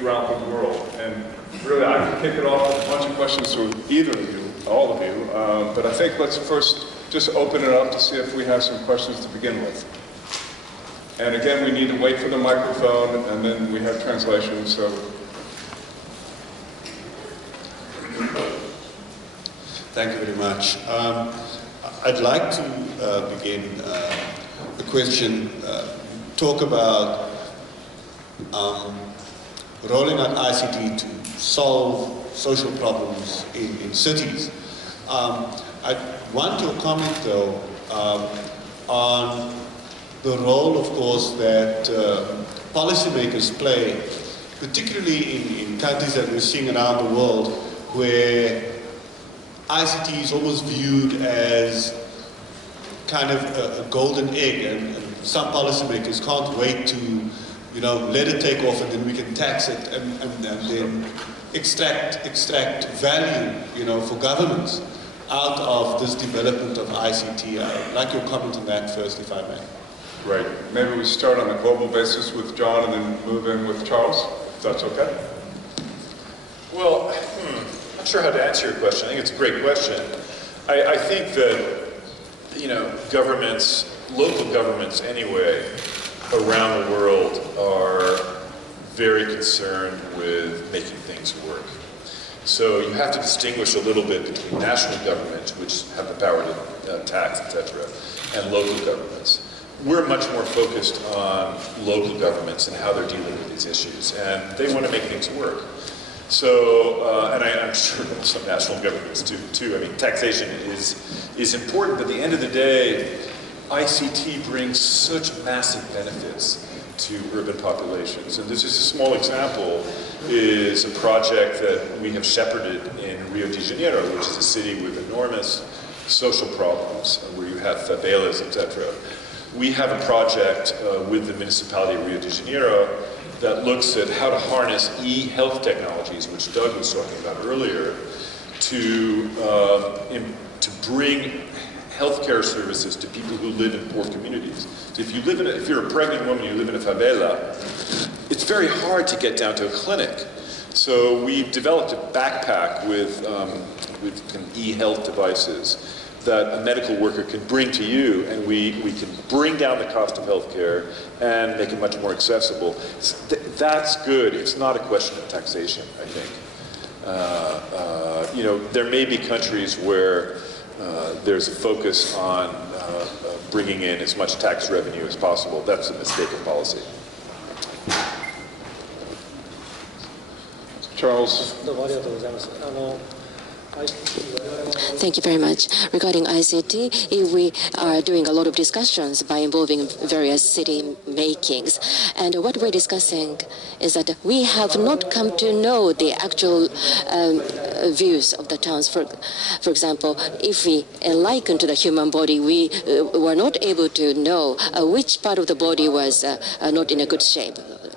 throughout the world. And really, I can kick it off with a bunch of questions to either of you, all of you, but I think let's first just open it up to see if we have some questions to begin with. And again, we need to wait for the microphone, and then we have translation, so. Thank you very much. I'd like to begin the question, talk about rolling out ICT to solve social problems in cities. I want to comment, though, on the role, of course, that policymakers play, particularly in countries that we're seeing around the world, where ICT is almost viewed as kind of a golden egg, and some policymakers can't wait to, you know, let it take off, and then we can tax it and then extract value, you know, for governments out of this development of ICT. I'd like your comment on that first, if I may. Right. Maybe we start on a global basis with John and then move in with Charles, if that's okay? Well, I'm not sure how to answer your question. I think it's a great question. I think that, you know, governments, local governments anyway, around the world are very concerned with making things work. So you have to distinguish a little bit between national governments, which have the power to tax, etc., and local governments. We're much more focused on local governments and how they're dealing with these issues, and they want to make things work. So, and I'm sure some national governments do too. I mean, taxation is important, but at the end of the day, ICT brings such massive benefits to urban populations. And this is a small example, is a project that we have shepherded in Rio de Janeiro, which is a city with enormous social problems, where you have favelas, etc. We have a project with the municipality of Rio de Janeiro that looks at how to harness e-health technologies, which Doug was talking about earlier, to bring healthcare services to people who live in poor communities. So if you're a pregnant woman, you live in a favela, it's very hard to get down to a clinic. So we've developed a backpack with e-health devices that a medical worker can bring to you, and we can bring down the cost of healthcare and make it much more accessible. That's good. It's not a question of taxation, I think. You know, there may be countries where there's a focus on bringing in as much tax revenue as possible. That's a mistake of policy. Charles. Thank you very much. Regarding ICT, we are doing a lot of discussions by involving various city makings. And what we're discussing is that we have not come to know the actual views of the towns. For example, if we liken to the human body, we were not able to know which part of the body was not in a good shape.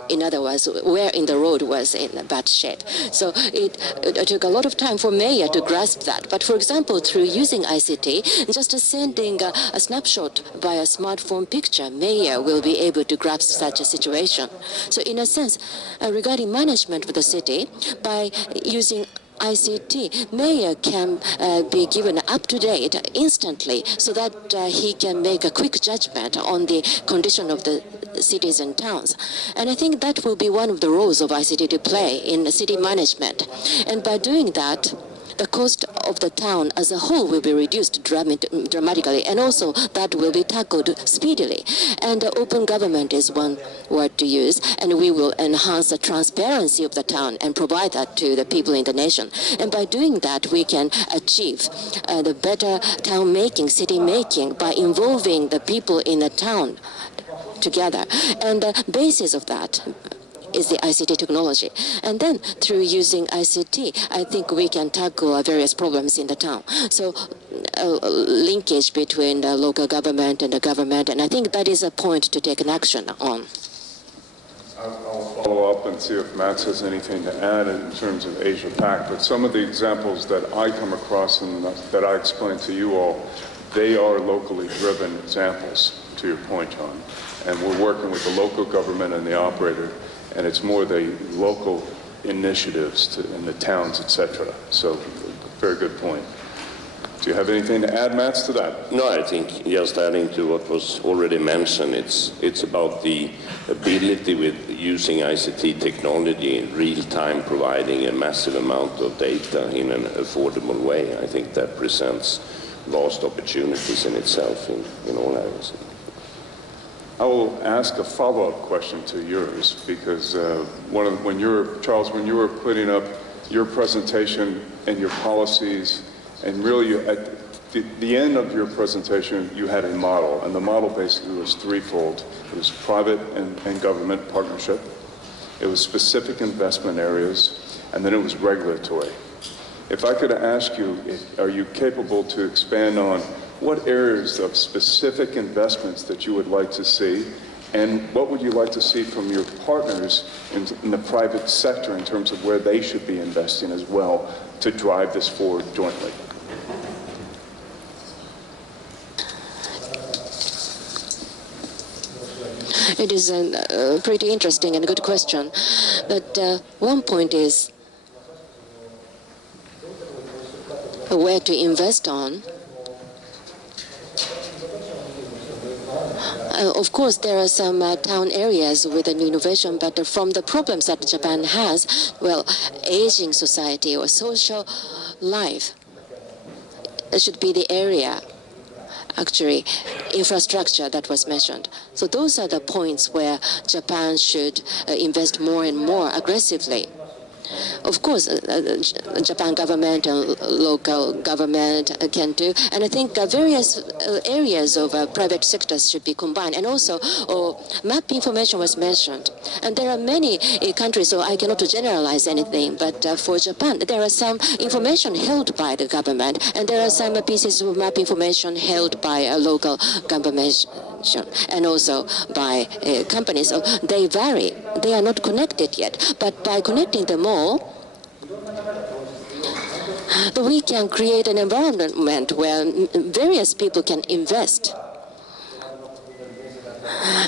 In other words, where in the road was in a bad shape. So it took a lot of time for mayor to grasp that. But for example, through using ICT, just sending a snapshot by a smartphone picture, mayor will be able to grasp such a situation. So in a sense, regarding management of the city, by using ICT, mayor can be given up-to-date instantly so that he can make a quick judgment on the condition of the cities and towns. And I think that will be one of the roles of ICT to play in city management. And by doing that, the cost of the town as a whole will be reduced dramatically, and also that will be tackled speedily. And open government is one word to use, and we will enhance the transparency of the town and provide that to the people in the nation. And by doing that, we can achieve the better town making, city making, by involving the people in the town together. And the basis of that is the ICT technology. And then through using ICT, I think we can tackle various problems in the town. So linkage between the local government and the government, and I think that is a point to take an action on. I'll follow up and see if Matt has anything to add in terms of Asia-Pac, but some of the examples that I come across and that I explained to you all, they are locally driven examples, to your point, John. And we're working with the local government and the operator. and it's more the local initiatives in the towns, etc. So, very good point. Do you have anything to add, Mats, to that? No, I think just adding to what was already mentioned, it's about the ability with using ICT technology in real time, providing a massive amount of data in an affordable way. I think that presents vast opportunities in itself in all areas. I will ask a follow-up question to yours, because Charles, when you were putting up your presentation and your policies, and really at the end of your presentation, you had a model, and the model basically was threefold. It was private and government partnership, it was specific investment areas, and then it was regulatory. If I could ask you, are you capable to expand on what areas of specific investments that you would like to see, and what would you like to see from your partners in the private sector in terms of where they should be investing as well to drive this forward jointly? It is a pretty interesting and good question. But one point is where to invest on. Of course, there are some town areas with an innovation, but from the problems that Japan has, well, aging society or social life should be the area, actually, infrastructure that was mentioned. So those are the points where Japan should invest more and more aggressively. Of course, Japan government and local government can do, and I think various areas of private sectors should be combined. And also, map information was mentioned, and there are many countries, so I cannot generalize anything. But for Japan, there are some information held by the government, and there are some pieces of map information held by a local government, and also by companies. So they vary. They are not connected yet. But by connecting them all, we can create an environment where various people can invest.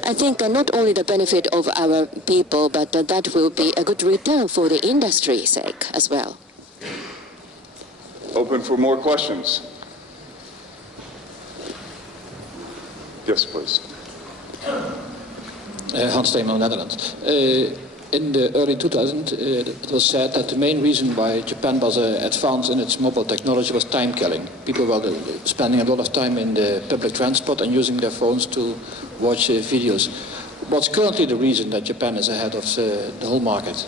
I think not only the benefit of our people, but that will be a good return for the industry's sake as well. Open for more questions. Yes, please. Hans Steeman, Netherlands. In the early 2000s, it was said that the main reason why Japan was advanced in its mobile technology was time killing. People were spending a lot of time in the public transport and using their phones to watch videos. What's currently the reason that Japan is ahead of the whole market?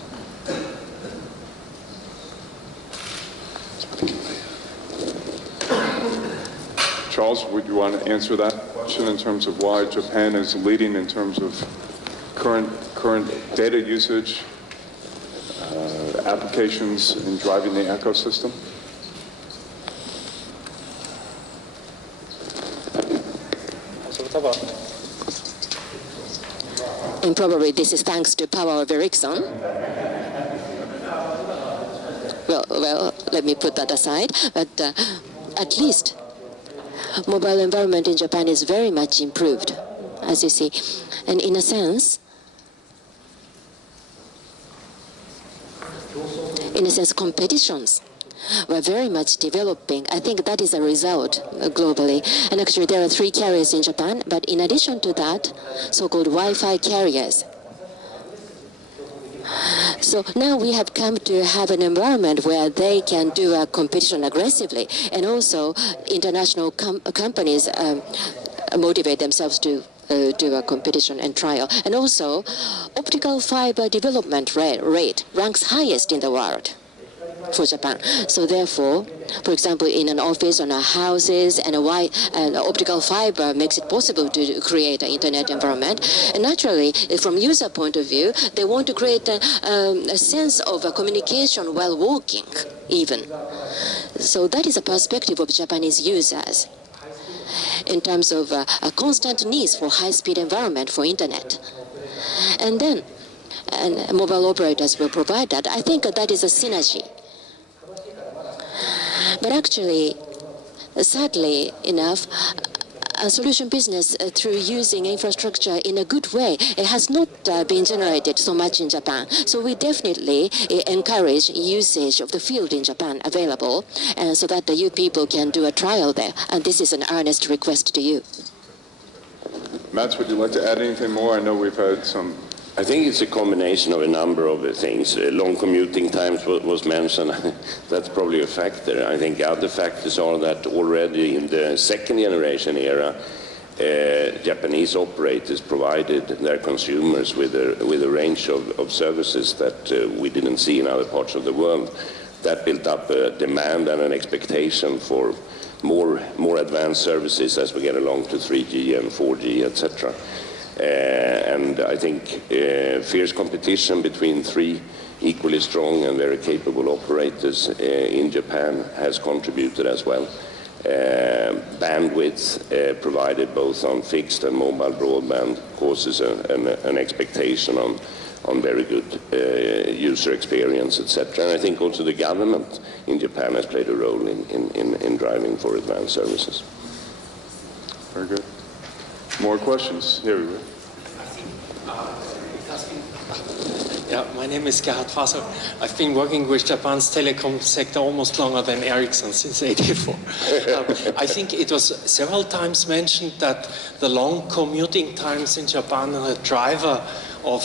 Charles, would you want to answer that question in terms of why Japan is leading in terms of current data usage, applications in driving the ecosystem? And probably this is thanks to power of Ericsson. Well, let me put that aside. But at least mobile environment in Japan is very much improved, as you see. And in a sense, competitions were very much developing. I think that is a result globally. And actually, there are 3 carriers in Japan, but in addition to that, so-called Wi-Fi carriers. So now we have come to have an environment where they can do a competition aggressively, and also international companies motivate themselves to do a competition and trial. And also, optical fiber development rate ranks highest in the world for Japan. So therefore, for example, in an office, on our houses, and optical fiber makes it possible to create an internet environment. And naturally, from user point of view, they want to create a sense of communication while walking, even. So that is a perspective of Japanese users in terms of a constant needs for high-speed environment for internet. And then, mobile operators will provide that. I think that is a synergy. But actually, sadly enough, solution business through using infrastructure in a good way, it has not been generated so much in Japan. So we definitely encourage usage of the field in Japan available, so that the you people can do a trial there. And this is an earnest request to you. Mats, would you like to add anything more? I know we've had some. I think it's a combination of a number of things. Long commuting times was mentioned. That's probably a factor. I think other factors are that already in the second generation era, Japanese operators provided their consumers with a range of services that we didn't see in other parts of the world. That built up a demand and an expectation for more advanced services as we get along to 3G and 4G, etc. And I think fierce competition between three equally strong and very capable operators in Japan has contributed as well. Bandwidth provided both on fixed and mobile broadband causes an expectation on very good user experience, etc. And I think also the government in Japan has played a role in driving for advanced services. Very good. More questions? Here we go. Yeah, my name is Gerhard Faser. I've been working with Japan's telecom sector almost longer than Ericsson, since '84. I think it was several times mentioned that the long commuting times in Japan are a driver of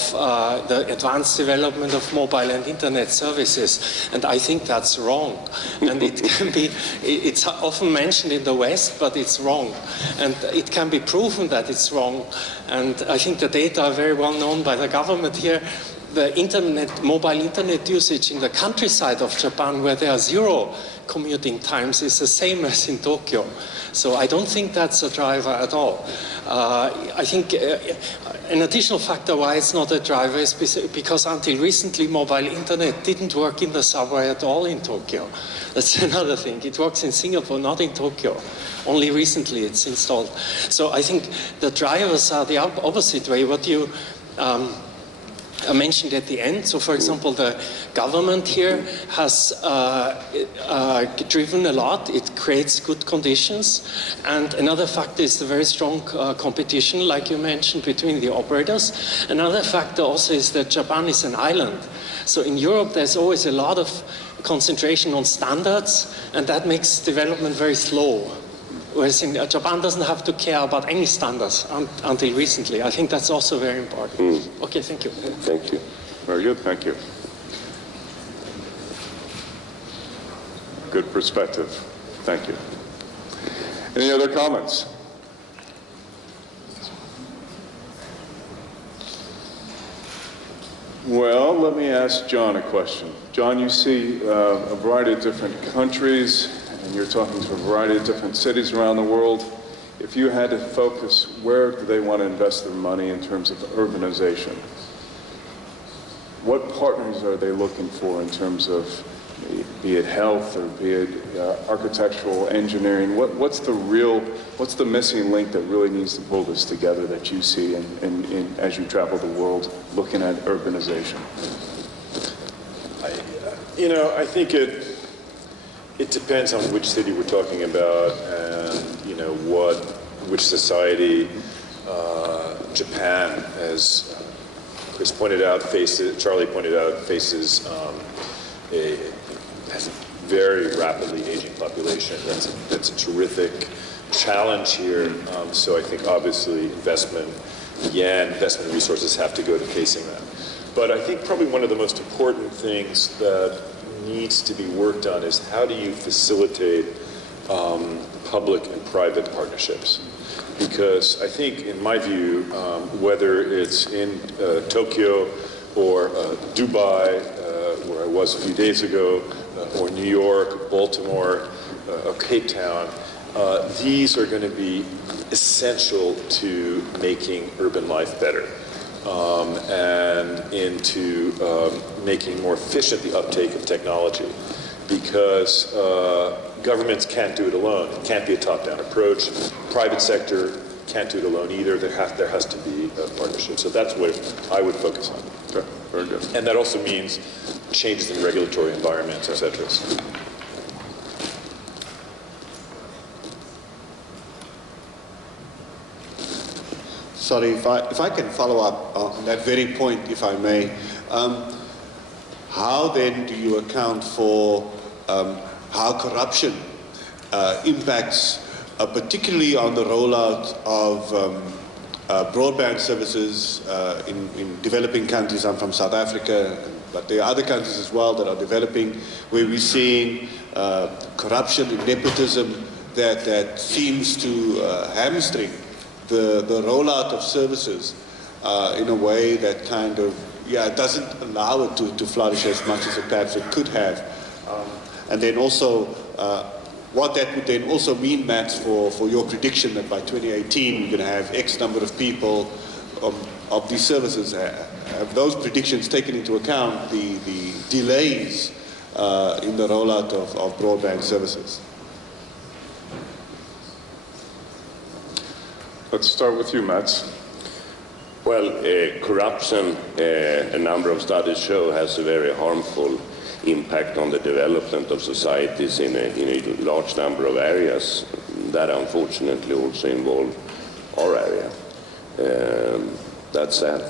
the advanced development of mobile and internet services, and I think that's wrong. And it can be, it's often mentioned in the West, but it's wrong. And it can be proven that it's wrong. And I think the data are very well known by the government here. The mobile internet usage in the countryside of Japan, where there are zero commuting times, is the same as in Tokyo. So I don't think that's a driver at all. I think an additional factor why it's not a driver is because until recently mobile internet didn't work in the subway at all in Tokyo. That's another thing. It works in Singapore, not in Tokyo. Only recently it's installed. So I think the drivers are the opposite way. What you mentioned at the end. So, for example, the government here has driven a lot. It creates good conditions. And another factor is the very strong competition, like you mentioned, between the operators. Another factor also is that Japan is an island. So in Europe, there's always a lot of concentration on standards, and that makes development very slow. Whereas in Japan doesn't have to care about any standards until recently. I think that's also very important. Okay, thank you. Thank you. Very good, thank you. Good perspective. Thank you. Any other comments? Well, let me ask John a question. John, you see a variety of different countries, and you're talking to a variety of different cities around the world. If you had to focus, where do they want to invest their money in terms of urbanization? What partners are they looking for in terms of, be it health or be it architectural engineering? What's the missing link that really needs to pull this together that you see as you travel the world looking at urbanization? I think it depends on which city we're talking about and, which society Japan, as Chris pointed out, Charlie pointed out, faces has a very rapidly aging population. That's a terrific challenge here. So I think obviously investment resources have to go to facing that. But I think probably one of the most important things that needs to be worked on is how do you facilitate public and private partnerships? Because I think, in my view, whether it's in Tokyo or Dubai, where I was a few days ago, or New York, Baltimore, or Cape Town, these are going to be essential to making urban life better. And into making more efficient the uptake of technology, because governments can't do it alone. It can't be a top-down approach. Private sector can't do it alone either. There has to be a partnership. So that's what I would focus on. Okay, very good. And that also means changes in regulatory environments, et cetera. Sorry, if I can follow up on that very point, if I may. How then do you account for how corruption impacts, particularly on the rollout of broadband services in developing countries? I'm from South Africa, but there are other countries as well that are developing, where we're seeing corruption and nepotism that seems to hamstring the rollout of services in a way that kind of, doesn't allow it to flourish as much as it perhaps it could have. And then also, what that would then also mean, Matt, for your prediction that by 2018 we're going to have X number of people of these services. Have those predictions taken into account the delays in the rollout of broadband services? Let's start with you, Mats. Well, corruption, a number of studies show, has a very harmful impact on the development of societies in a large number of areas that unfortunately also involve our area. That's sad.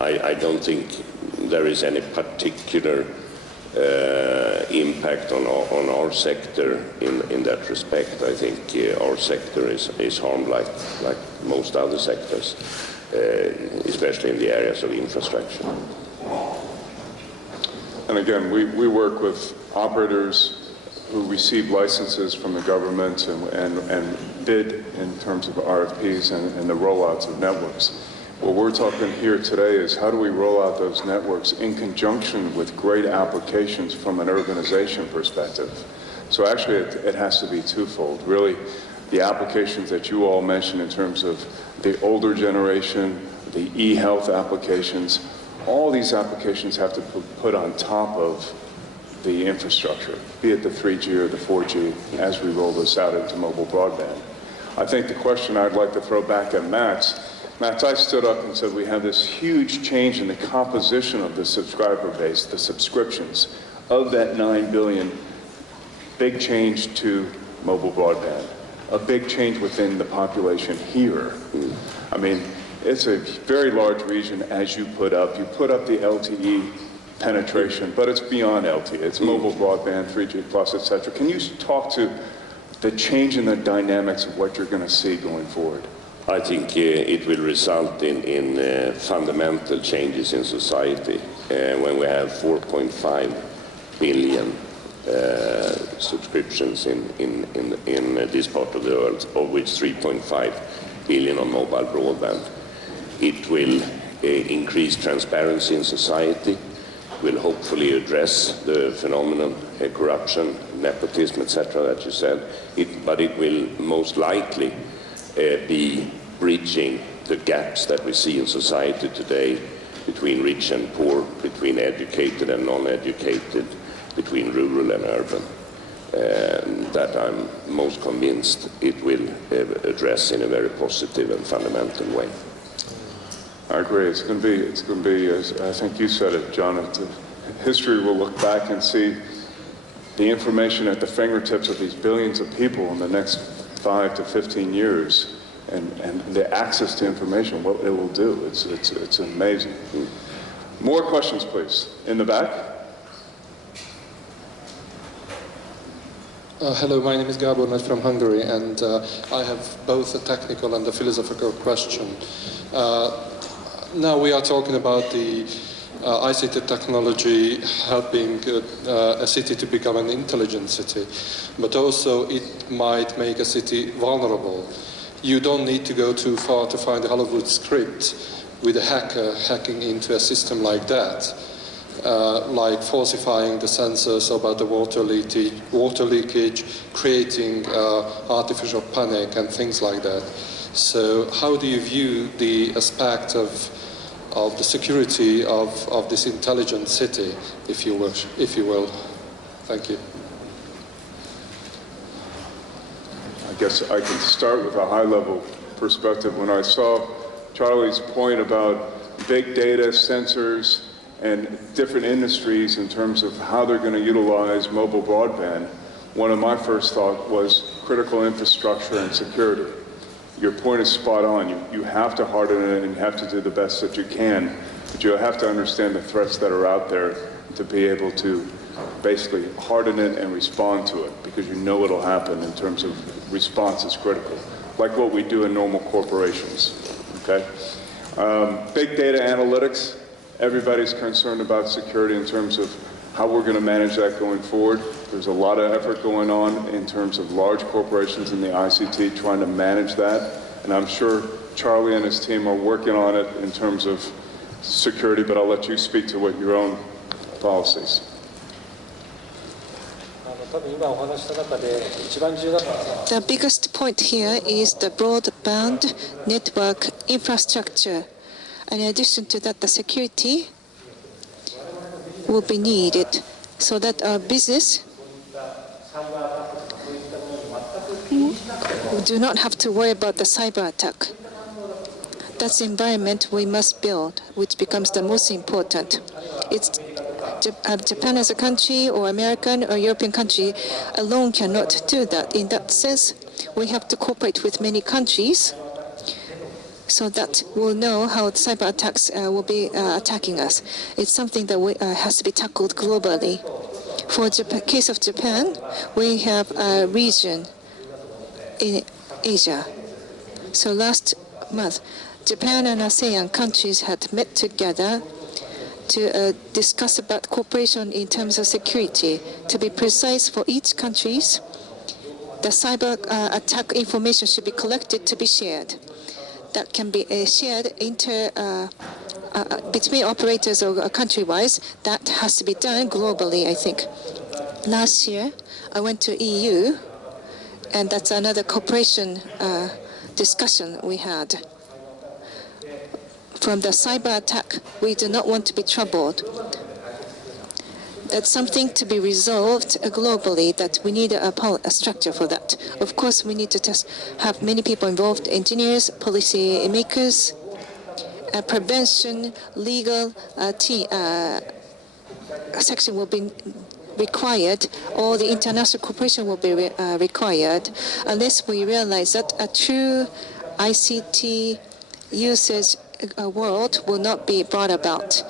I don't think there is any particular impact on our sector in that respect. I think our sector is harmed like most other sectors, especially in the areas of infrastructure. And again, we work with operators who receive licenses from the government and bid in terms of RFPs and the rollouts of networks. What we're talking here today is how do we roll out those networks in conjunction with great applications from an urbanization perspective. So actually it has to be twofold. Really, the applications that you all mentioned in terms of the older generation, the e-health applications, all these applications have to be put on top of the infrastructure, be it the 3G or the 4G, as we roll this out into mobile broadband. I think the question I'd like to throw back at Max, I stood up and said we have this huge change in the composition of the subscriber base, the subscriptions. Of that 9 billion, big change to mobile broadband, a big change within the population here. I mean, it's a very large region as you put up. You put up the LTE penetration, but it's beyond LTE. It's mobile broadband, 3G plus, et cetera. Can you talk to the change in the dynamics of what you're going to see going forward? I think it will result in fundamental changes in society when we have 4.5 billion subscriptions in this part of the world, of which 3.5 billion on mobile broadband. It will increase transparency in society, will hopefully address the phenomenon, corruption, nepotism, etc., that you said, but it will most likely be bridging the gaps that we see in society today between rich and poor, between educated and non-educated, between rural and urban. That I'm most convinced it will address in a very positive and fundamental way. I agree. It's going to be, as I think you said it, John, history will look back and see the information at the fingertips of these billions of people in the next 5 to 15 years, and the access to information, what it will do. It's amazing. More questions, please. In the back. Hello, my name is Gabor, I'm from Hungary, and I have both a technical and a philosophical question. Now we are talking about the ICT technology helping a city to become an intelligent city, but also it might make a city vulnerable. You don't need to go too far to find a Hollywood script with a hacker hacking into a system like that, like falsifying the sensors about the water leakage, creating artificial panic and things like that. So how do you view the aspect of the security of this intelligent city, if you will? Thank you. I guess I can start with a high-level perspective. When I saw Charlie's point about big data, sensors, and different industries in terms of how they're going to utilize mobile broadband, one of my first thoughts was critical infrastructure and security. your point is spot on. You have to harden it and you have to do the best that you can, but you have to understand the threats that are out there to be able to basically harden it and respond to it, because you know it'll happen in terms of response is critical, like what we do in normal corporations, okay? Big data analytics, everybody's concerned about security in terms of how we're going to manage that going forward. There's a lot of effort going on in terms of large corporations in the ICT trying to manage that, and I'm sure Charlie and his team are working on it in terms of security, but I'll let you speak to what your own policies. The biggest point here is the broadband network infrastructure. And in addition to that, the security will be needed so that our business do not have to worry about the cyber attack. That's the environment we must build, which becomes the most important. It's Japan as a country or American or European country alone cannot do that. In that sense, we have to cooperate with many countries so that we'll know how cyber attacks will be attacking us. It's something that has to be tackled globally. For the case of Japan, we have a region in Asia. So last month, Japan and ASEAN countries had met together to discuss about cooperation in terms of security. To be precise, for each country, the cyber attack information should be collected to be shared. That can be shared between operators or country-wise. That has to be done globally, I think. Last year, I went to EU, and that's another cooperation discussion we had. From the cyber attack, we do not want to be troubled. That's something to be resolved globally, that we need a structure for that. Of course, we need to just have many people involved, engineers, policy makers, prevention, legal section will be required. All the international cooperation will be required, unless we realize that a true ICT usage world will not be brought about.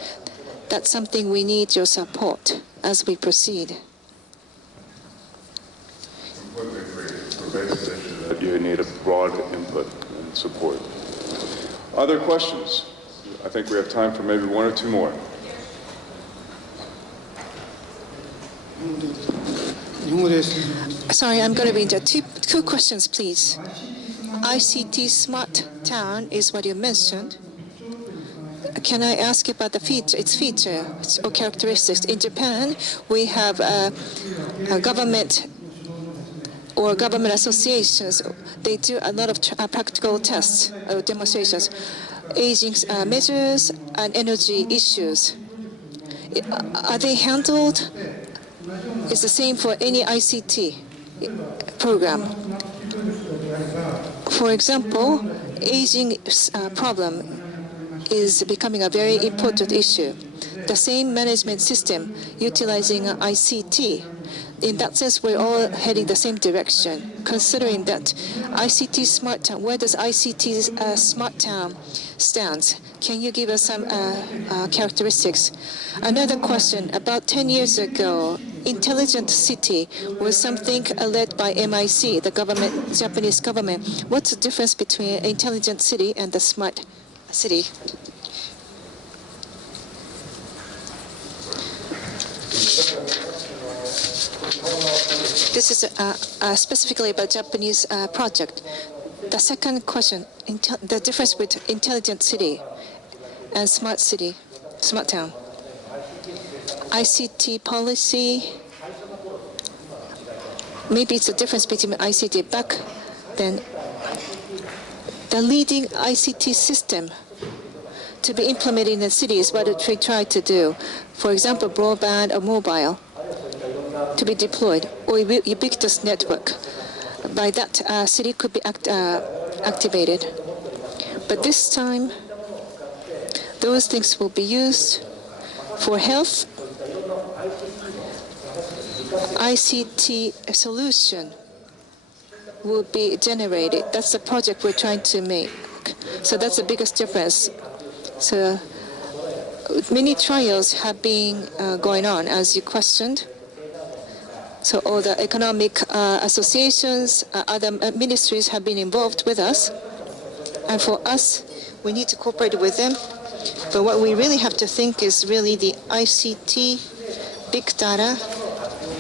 That's something we need your support as we proceed. Completely agree. For basic issues that you need a broad input and support. Other questions? I think we have time for maybe one or two more. Sorry, I'm going to be into two questions, please. ICT Smart Town is what you mentioned. Can I ask you about its features or characteristics? In Japan, we have a government or government associations. They do a lot of practical tests or demonstrations, aging measures and energy issues. Are they handled? It's the same for any ICT program. For example, aging problem is becoming a very important issue. The same management system utilizing ICT. In that sense, we're all heading the same direction. Considering that ICT Smart Town, where does ICT Smart Town stand? Can you give us some characteristics? Another question. About 10 years ago, Intelligent City was something led by MIC, the government, Japanese government. What's the difference between Intelligent City and the Smart City? This is specifically about Japanese project. The second question, the difference with Intelligent City and Smart City, Smart Town. ICT policy, maybe it's a difference between ICT back then. The leading ICT system to be implemented in the city is what we try to do. For example, broadband or mobile to be deployed, or ubiquitous network. By that, city could be activated. But this time, those things will be used for health, ICT solution will be generated. That's the project we're trying to make. So that's the biggest difference. So many trials have been going on, as you questioned. So all the economic associations, other ministries have been involved with us. And for us, we need to cooperate with them. But what we really have to think is really the ICT, big data,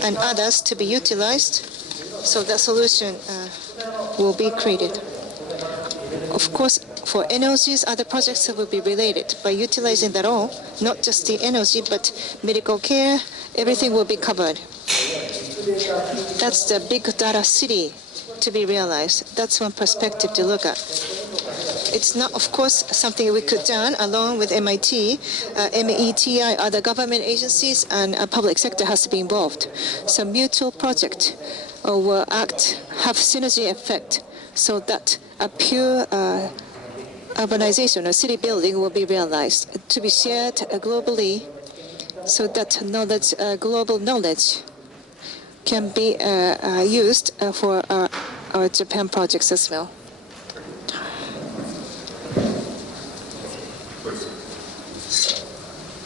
and others to be utilized, so that solution will be created. Of course, for NLGs, other projects will be related. By utilizing that all, not just the energy, but medical care, everything will be covered. That's the big data city to be realized. That's one perspective to look at. It's not, of course, something we could done along with MIT, METI, other government agencies, and public sector has to be involved. So mutual project will have synergy effect so that a pure urbanization or city building will be realized to be shared globally so that knowledge, global knowledge can be used for our Japan projects as well.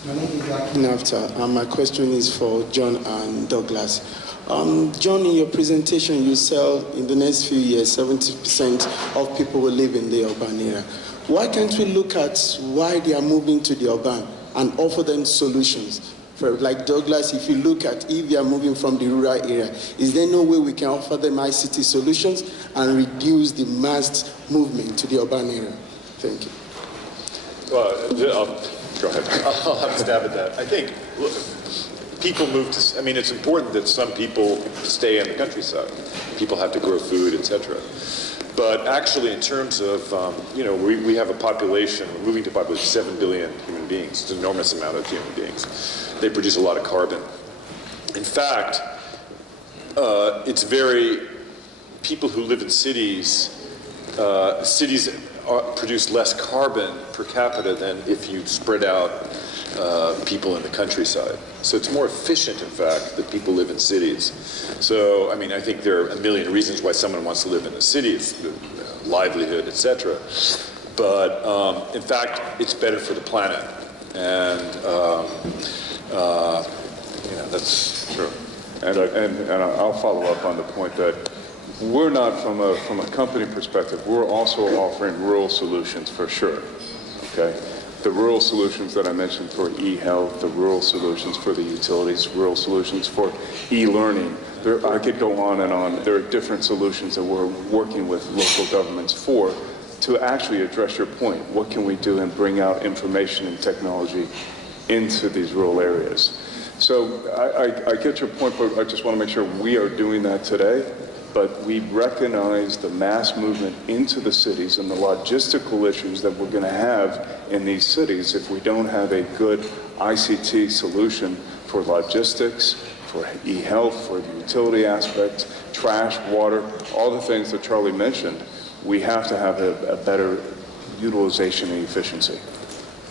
My name is Akinafta, and my question is for John and Douglas. John, in your presentation, you said in the next few years, 70% of people will live in the urban area. Why can't we look at why they are moving to the urban and offer them solutions? For, like Douglas, if you look at if they are moving from the rural area, is there no way we can offer them ICT solutions and reduce the mass movement to the urban area? Thank you. Well, go ahead. I'll have a stab at that. I think people move to, I mean, it's important that some people stay in the countryside. People have to grow food, etc. But actually, in terms of, we have a population, we're moving to a population of 7 billion human beings. It's an enormous amount of human beings. They produce a lot of carbon. In fact, people who live in cities, produce less carbon per capita than if you spread out people in the countryside. So it's more efficient, in fact, that people live in cities. So, I mean, I think there are a million reasons why someone wants to live in the city. It's livelihood, etc. But, in fact, it's better for the planet. And, that's true. And I'll follow up on the point that we're not, from a company perspective, we're also offering rural solutions for sure, okay? The rural solutions that I mentioned for e-health, the rural solutions for the utilities, rural solutions for e-learning. I could go on and on. There are different solutions that we're working with local governments for to actually address your point. What can we do and bring out information and technology into these rural areas? So I get your point, but I just want to make sure we are doing that today. But we recognize the mass movement into the cities and the logistical issues that we're going to have in these cities if we don't have a good ICT solution for logistics, for e-health, for the utility aspect, trash, water, all the things that Charlie mentioned. We have to have a better utilization and efficiency.